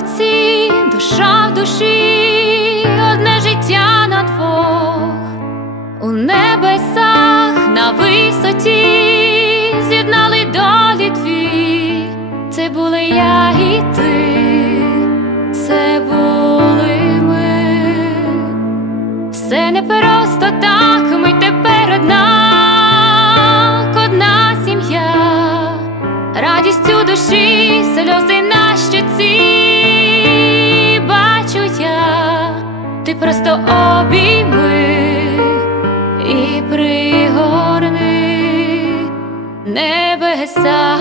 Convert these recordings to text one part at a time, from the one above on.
руці, душа в душі, одне життя на двох, у небесах на висоті з'єднали долі дві, це були я і ти, це були ми, все не просто так, ми тепер одна сім'я, радість у душі, сльози просто обійми і пригорни небеса.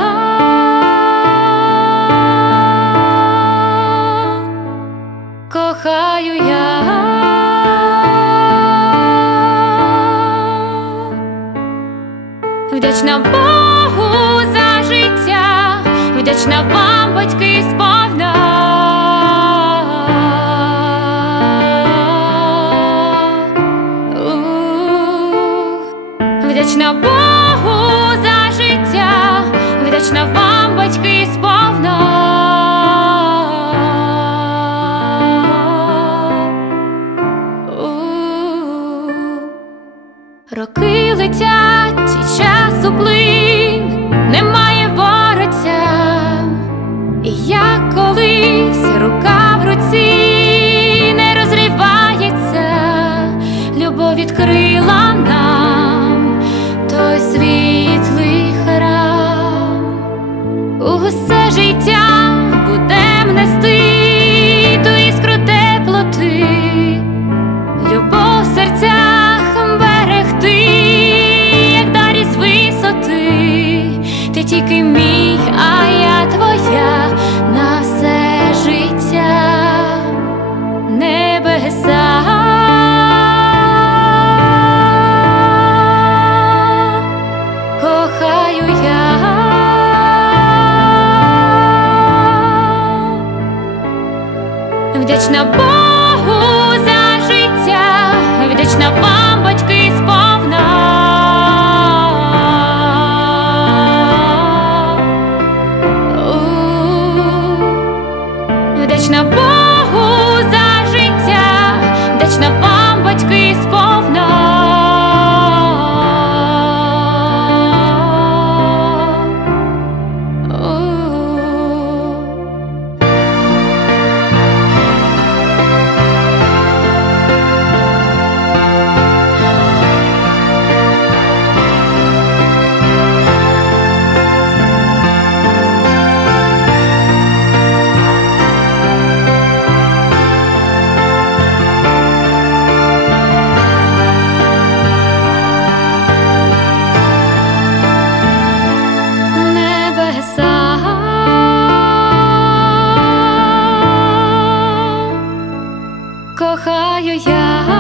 Кохаю я. Вдячна Богу за життя, вдячна вам, батьки, Вдячна Богу за життя, вдячна вам, батьки, сповна. Роки вдячна Богу за життя, вдячна вам, батьки сповна. Вдячна Богу за життя, вдячна вам, батьки сповна. знаю я.